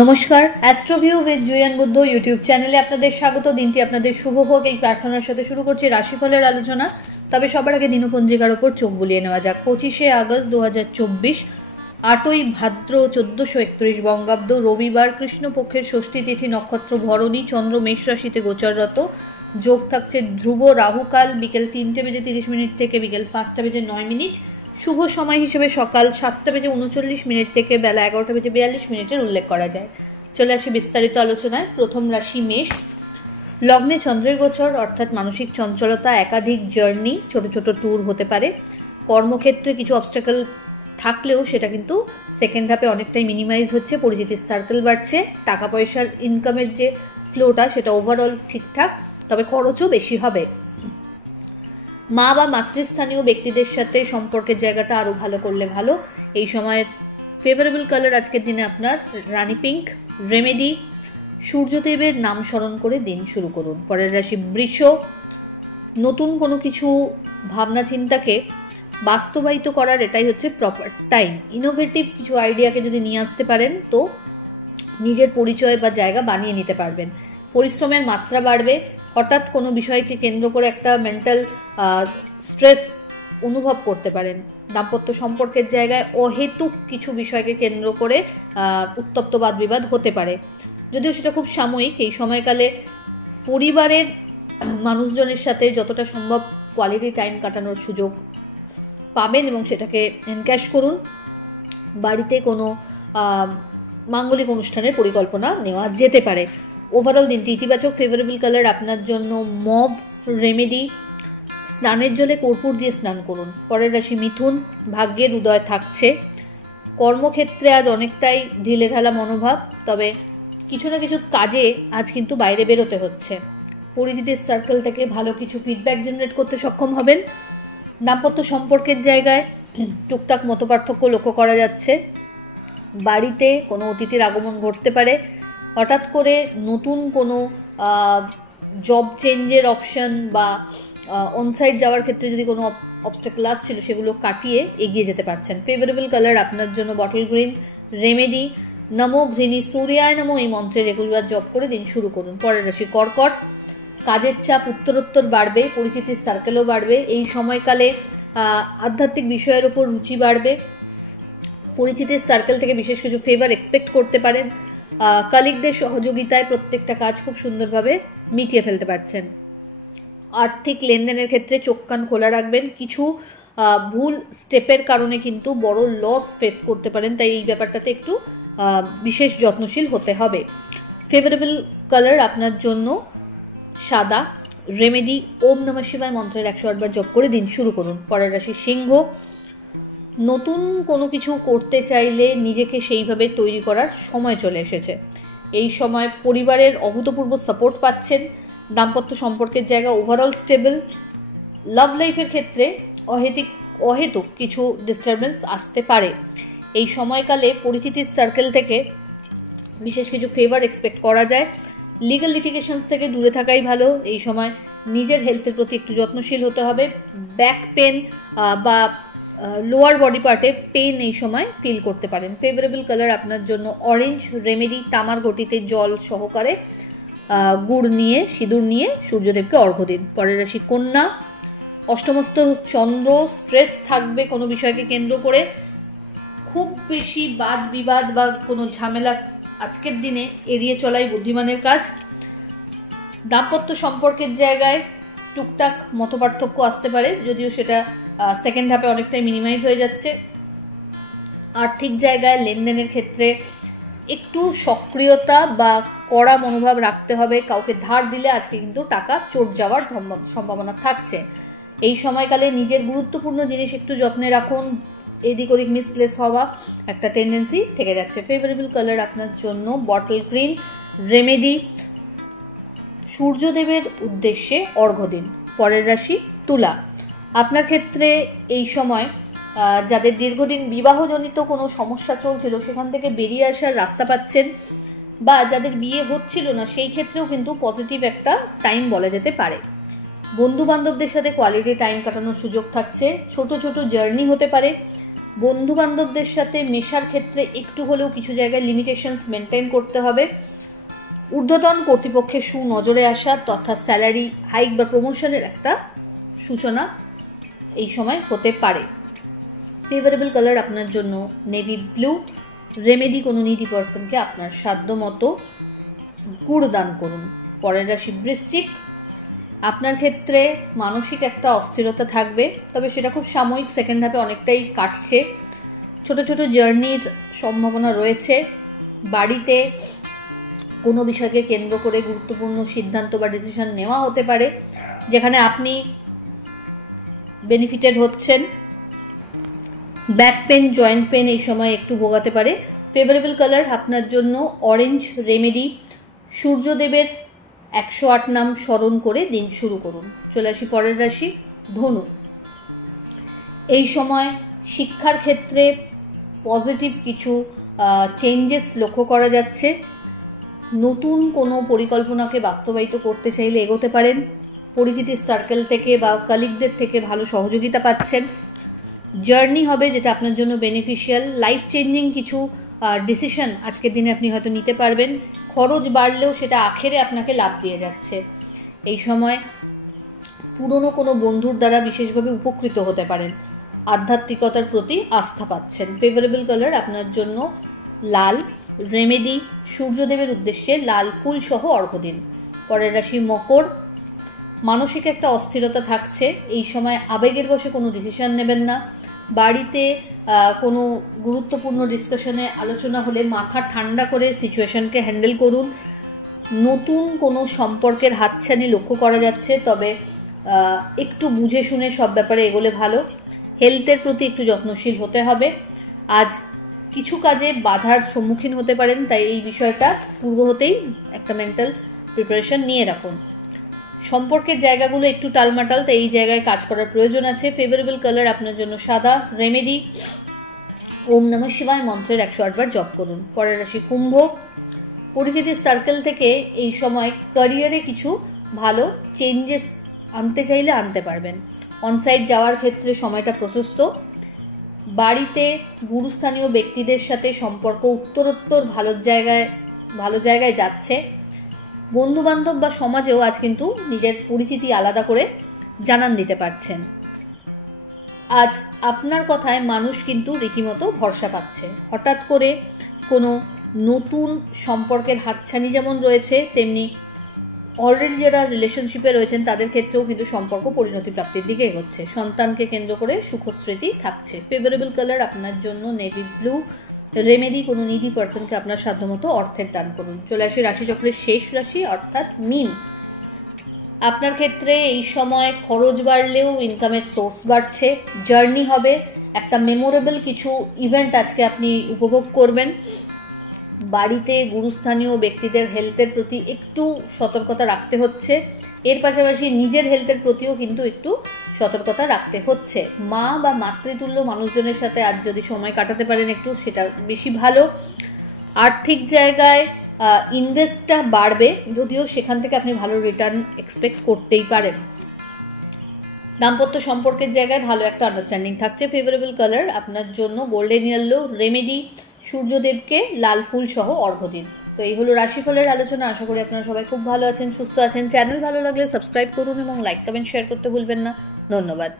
নমস্কার, অ্যাস্ট্রোভিউ with Juan Buddha YouTube চ্যানেলে আপনাদের স্বাগত। দিনটি আপনাদের শুভ হোক এই প্রার্থনার সাথে শুরু করছি রাশিফলের আলোচনা। তবে সবার আগে দিনপঞ্জিকার ওপর চোখ বুলিয়ে নেওয়া যাক। 25শে আগস্ট 2024, 8ই ভাদ্র 1431 বঙ্গাব্দ, রবিবার, কৃষ্ণপক্ষের ষষ্ঠী তিথি, নক্ষত্র ভরণী, চন্দ্র মেষ রাশিতে গোচররত। যোগ থাকছে ধ্রুব রাহুকাল বিকেল 3:30 থেকে বিকেল 5:09। শুভ সময় হিসেবে সকাল 7:39 থেকে বেলা 11:42 উল্লেখ করা যায়। চলে আসি বিস্তারিত আলোচনায়। প্রথম রাশি মেষ। লগ্নে চন্দ্রের গোচর, অর্থাৎ মানসিক চঞ্চলতা, একাধিক জার্নি, ছোট ছোট ট্যুর হতে পারে। কর্মক্ষেত্রে কিছু অবস্টাকল থাকলেও সেটা কিন্তু সেকেন্ড হাফে অনেকটাই মিনিমাইজ হচ্ছে। পরিচিতির সার্কেল বাড়ছে, টাকা পয়সার ইনকামের যে ফ্লোটা সেটা ওভারঅল ঠিকঠাক, তবে খরচও বেশি হবে। মা বা মাতৃস্থানীয় ব্যক্তিদের সাথে সম্পর্কের জায়গাটা আরও ভালো করলে ভালো। এই সময় ফেভারেবল কালার আজকের দিনে আপনার রানী পিঙ্ক। রেমেডি, সূর্যদেবের নাম স্মরণ করে দিন শুরু করুন। পরের রাশি বৃষ। নতুন কোনো কিছু ভাবনা চিন্তাকে বাস্তবায়িত করার এটাই হচ্ছে প্রপার টাইম। ইনোভেটিভ কিছু আইডিয়াকে যদি নিয়ে আসতে পারেন তো নিজের পরিচয় বা জায়গা বানিয়ে নিতে পারবেন। পরিশ্রমের মাত্রা বাড়বে। হঠাৎ কোনো বিষয়কে কেন্দ্র করে একটা মেন্টাল স্ট্রেস অনুভব করতে পারেন। দাম্পত্য সম্পর্কের জায়গায় অহেতুক কিছু বিষয়কে কেন্দ্র করে উত্তপ্ত বাদ বিবাদ হতে পারে, যদিও সেটা খুব সাময়িক। এই সময়কালে পরিবারের মানুষজনের সাথে যতটা সম্ভব কোয়ালিটি টাইম কাটানোর সুযোগ পাবেন এবং সেটাকে এনক্যাশ করুন। বাড়িতে কোনো মাঙ্গলিক অনুষ্ঠানের পরিকল্পনা নেওয়া যেতে পারে। ওভারঅল দিনটি ইতিবাচক। ফেভারেবল কালার আপনার জন্য মভ। রেমেডি, স্নানের জলে কর্পূর দিয়ে স্নান করুন। পরের রাশি মিথুন। ভাগ্যের উদয় থাকছে। কর্মক্ষেত্রে আজ অনেকটাই ঢিলেঢালা মনোভাব, তবে কিছু না কিছু কাজে আজ কিন্তু বাইরে বেরোতে হচ্ছে। পরিচিতির সার্কেল থেকে ভালো কিছু ফিডব্যাক জেনারেট করতে সক্ষম হবেন। দাম্পত্য সম্পর্কের জায়গায় টুকটাক মতপার্থক্য লক্ষ্য করা যাচ্ছে। বাড়িতে কোনো অতিথির আগমন ঘটতে পারে। হঠাৎ করে নতুন কোনো জব চেঞ্জের অপশন বা অনসাইট যাওয়ার ক্ষেত্রে যদি কোনো অবস্টাকল আসছিল সেগুলো কাটিয়ে এগিয়ে যেতে পারছেন। ফেভারেবল কালার আপনার জন্য বটল গ্রিন। রেমেডি, নমো ঘৃণী সূর্যায় নমো এই মন্ত্রের 21 বার জপ করে দিন শুরু করুন। পরের রাশি কর্কট। কাজের চাপ উত্তরোত্তর বাড়বে, পরিচিতির সার্কেলও বাড়বে। এই সময়কালে আধ্যাত্মিক বিষয়ের ওপর রুচি বাড়বে। পরিচিতির সার্কেল থেকে বিশেষ কিছু ফেভার এক্সপেক্ট করতে পারেন। কলিগদের সহযোগিতায় প্রত্যেকটা কাজ খুব সুন্দরভাবে মিটিয়ে ফেলতে পারছেন। আর্থিক লেনদেনের ক্ষেত্রে চোখ কান খোলা রাখবেন। কিছু ভুল স্টেপের কারণে কিন্তু বড় লস ফেস করতে পারেন, তাই এই ব্যাপারটাতে একটু বিশেষ যত্নশীল হতে হবে। ফেভারেবল কালার আপনার জন্য সাদা। রেমেডি, ওম নমঃ শিবায় মন্ত্রের 108 বার জপ করে দিন শুরু করুন। পরের রাশি সিংহ। নতুন কোনো কিছু করতে চাইলে নিজেকে সেইভাবে তৈরি করার সময় চলে এসেছে। এই সময় পরিবারের অভূতপূর্ব সাপোর্ট পাচ্ছেন। দাম্পত্য সম্পর্কের জায়গা ওভারঅল স্টেবল। লাভ লাইফের ক্ষেত্রে অহেতুক কিছু ডিস্টারবেন্স আসতে পারে। এই সময়কালে পরিচিতির সার্কেল থেকে বিশেষ কিছু ফেভার এক্সপেক্ট করা যায়। লিগ্যাল লিটিগেশনস থেকে দূরে থাকাই ভালো। এই সময় নিজের হেলথের প্রতি একটু যত্নশীল হতে হবে। ব্যাক পেন বা লোয়ার বডি পার্টে পেন এই সময় ফিল করতে পারেন। ফেভারেবল কালার আপনার জন্য অরেঞ্জ। রেমেডি, তামার ঘটিতে জল সহকারে গুড় নিয়ে সিঁদুর নিয়ে সূর্যদেবকে অর্ঘ্য দিন। পরের রাশি কন্যা। অষ্টমস্ত চন্দ্র, স্ট্রেস থাকবে কোনো বিষয়কে কেন্দ্র করে। খুব বেশি বাদ বিবাদ বা কোনো ঝামেলা আজকের দিনে এড়িয়ে চলাই বুদ্ধিমানের কাজ। দাম্পত্য সম্পর্কের জায়গায় টুকটাক মতপার্থক্য আসতে পারে, যদিও সেটা সেকেন্ড হাফে অনেকটাই মিনিমাইজ হয়ে যাচ্ছে। আর্থিক জায়গায় লেনদেনের ক্ষেত্রে একটু সক্রিয়তা বা কড়া মনোভাব রাখতে হবে। কাউকে ধার দিলে আজকে কিন্তু টাকা চোট যাওয়ার সম্ভাবনা থাকছে। এই সময়কালে নিজের গুরুত্বপূর্ণ জিনিস একটু যত্নে রাখুন। এদিক ওদিক মিসপ্লেস হওয়া একটা টেন্ডেন্সি থেকে যাচ্ছে। ফেভারেবল কালার আপনার জন্য বটল গ্রিন। রেমেডি, সূর্যদেবের উদ্দেশ্যে অর্ঘ্য দিন। পরের রাশি তুলা। আপনার ক্ষেত্রে এই সময় যাদের দীর্ঘদিন বিবাহজনিত কোনো সমস্যা চলছিল সেখান থেকে বেরিয়ে আসার রাস্তা পাচ্ছেন, বা যাদের বিয়ে হচ্ছিল না সেই ক্ষেত্রেও কিন্তু পজিটিভ একটা টাইম বলা যেতে পারে। বন্ধু বান্ধবদের সাথে কোয়ালিটি টাইম কাটানোর সুযোগ থাকছে। ছোট ছোট জার্নি হতে পারে। বন্ধু বান্ধবদের সাথে মেশার ক্ষেত্রে একটু হলেও কিছু জায়গায় লিমিটেশনস মেনটেন করতে হবে। ঊর্ধ্বতন কর্তৃপক্ষের সুনজরে আসা তথা স্যালারি হাইক বা প্রমোশনের একটা সূচনা এই সময় হতে পারে। ফেভারেবল কালার আপনার জন্য নেভি ব্লু। রেমেডি কোনো নিডি পার্সনকে আপনার সাধ্য মতো গুড় দান করুন। পরের রাশি বৃশ্চিক। আপনার ক্ষেত্রে মানসিক একটা অস্থিরতা থাকবে, তবে সেটা খুব সাময়িক, সেকেন্ড হাফে অনেকটাই কাটছে। ছোট ছোট জার্নির সম্ভাবনা রয়েছে। বাড়িতে কোনো বিষয়কে কেন্দ্র করে গুরুত্বপূর্ণ সিদ্ধান্ত বা ডিসিশন নেওয়া হতে পারে, যেখানে আপনি বেনিফিটেড হচ্ছেন। ব্যাক পেন, জয়েন্ট পেন এই সময় একটু ভোগাতে পারে। ফেভারেবল কালার আপনার জন্য অরেঞ্জ। রেমেডি সূর্যদেবের 108 নাম স্মরণ করে দিন শুরু করুন। চলে আসি পরের রাশি ধনু। এই সময় শিক্ষার ক্ষেত্রে পজিটিভ কিছু চেঞ্জেস লক্ষ্য করা যাচ্ছে। নতুন কোনো পরিকল্পনাকে বাস্তবায়িত করতে চাইলে এগোতে পারেন। পরিচিতির সার্কেল থেকে বা কলিগদের থেকে ভালো সহযোগিতা পাচ্ছেন। জার্নি হবে যেটা আপনার জন্য বেনিফিশিয়াল। লাইফ চেঞ্জিং কিছু ডিসিশন আজকের দিনে আপনি হয়তো নিতে পারবেন। খরচ বাড়লেও সেটা আখেরে আপনাকে লাভ দিয়ে যাচ্ছে। এই সময় পুরনো কোনো বন্ধুর দ্বারা বিশেষভাবে উপকৃত হতে পারেন। আধ্যাত্মিকতার প্রতি আস্থা পাচ্ছেন। ফেভারেবল কালার আপনার জন্য লাল। রেমেডি সূর্যদেবের উদ্দেশ্যে লাল ফুল সহ অর্ঘ্য দিন। পরের রাশি মকর। মানসিক একটা অস্থিরতা থাকছে। এই সময় আবেগের বশে কোনো ডিসিশন নেবেন না। বাড়িতে কোনো গুরুত্বপূর্ণ ডিসকাশনে আলোচনা হলে মাথা ঠান্ডা করে সিচুয়েশনকে হ্যান্ডেল করুন। নতুন কোনো সম্পর্কের হাতছানি লক্ষ্য করা যাচ্ছে, তবে একটু বুঝে শুনে সব ব্যাপারে এগোলে ভালো। হেলথের প্রতি একটু যত্নশীল হতে হবে। আজ কিছু কাজে বাধার সম্মুখীন হতে পারেন, তাই এই বিষয়টা পূর্ব হতেই একটা মেন্টাল প্রিপারেশন নিয়ে রাখুন। সম্পর্কের জায়গাগুলো একটু টালমাটাল, তাই এই জায়গায় কাজ করার প্রয়োজন আছে। ফেভারেবল কালার আপনার জন্য সাদা। রেমেডি ওম নমঃ শিবায় মন্ত্রের 108 বার জপ করুন। পরের রাশি কুম্ভ। পরিচিতির সার্কেল থেকে এই সময় ক্যারিয়ারে কিছু ভালো চেঞ্জেস আনতে চাইলে আনতে পারবেন। অনসাইট যাওয়ার ক্ষেত্রে সময়টা প্রশস্ত। বাড়িতে গুরুস্থানীয় ব্যক্তিদের সাথে সম্পর্ক উত্তরোত্তর ভালো জায়গায় যাচ্ছে। বন্ধুবান্ধব বা সমাজেও আজ কিন্তু নিজের পরিচিতি আলাদা করে জানান দিতে পারছেন। আজ আপনার কথায় মানুষ কিন্তু রীতিমতো ভরসা পাচ্ছে। হঠাৎ করে কোনো নতুন সম্পর্কের হাতছানি যেমন রয়েছে, তেমনি অলরেডি যারা রিলেশনশিপে রয়েছেন তাদের ক্ষেত্রেও কিন্তু সম্পর্ক পরিণতি প্রাপ্তির দিকে এগোচ্ছে। সন্তানকে কেন্দ্র করে সুখস্মৃতি থাকছে। ফেভারেবল কালার আপনার জন্য নেভি ব্লু। রেমেডি কোনো নিডি পার্সনকে আপনার সাধ্যমতো অর্থের দান করুন। চলে আসে রাশিচক্রের শেষ রাশি অর্থাৎ মীন। আপনার ক্ষেত্রে এই সময় খরচ বাড়লেও ইনকামের সোর্স বাড়ছে। জার্নি হবে, একটা মেমোরেবল কিছু ইভেন্ট আজকে আপনি উপভোগ করবেন। বাড়িতে গুরুস্থানীয় ব্যক্তিদের হেলথের প্রতি একটু সতর্কতা রাখতে হচ্ছে। এর পাশাপাশি নিজের হেলথের প্রতিও কিন্তু একটু সতর্কতা রাখতে হচ্ছে। মা বা মাতৃতুল্য মানুষজনের সাথে আজ যদি সময় কাটাতে পারেন একটু, সেটা বেশি ভালো। আর্থিক জায়গায় ইনভেস্টটা বাড়বে, যদিও সেখান থেকে আপনি ভালো রিটার্ন এক্সপেক্ট করতেই পারেন। দাম্পত্য সম্পর্কের জায়গায় ভালো একটা আন্ডারস্ট্যান্ডিং থাকছে। ফেভারেবল কালার আপনার জন্য গোল্ডেন ইয়েলো। রেমেডি সূর্যদেবকে লাল ফুল সহ অর্ঘ্য দিন। তো এই হলো রাশিফলের আলোচনা। আশা করি আপনারা সবাই খুব ভালো আছেন, সুস্থ আছেন। চ্যানেল ভালো লাগলে সাবস্ক্রাইব করুন এবং লাইক কমেন্ট শেয়ার করতে ভুলবেন না। ধন্যবাদ।